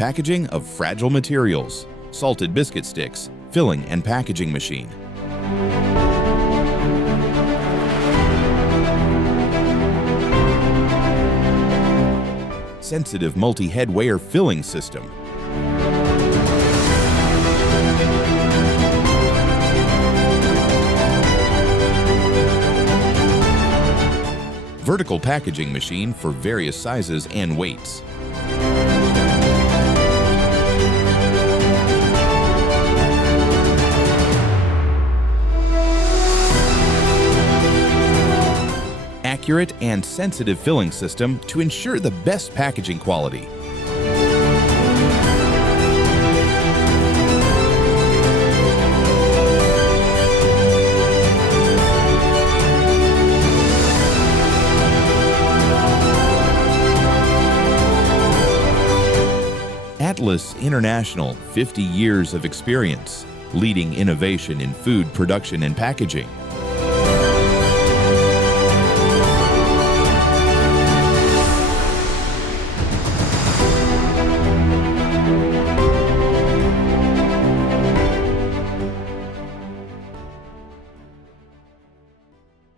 packaging of fragile materials, salted biscuit sticks, filling and packaging machine. Sensitive multi-head weigher filling system. Vertical packaging machine for various sizes and weights. Accurate and sensitive filling system to ensure the best packaging quality. Atlas International, 50 years of experience, leading innovation in food production and packaging.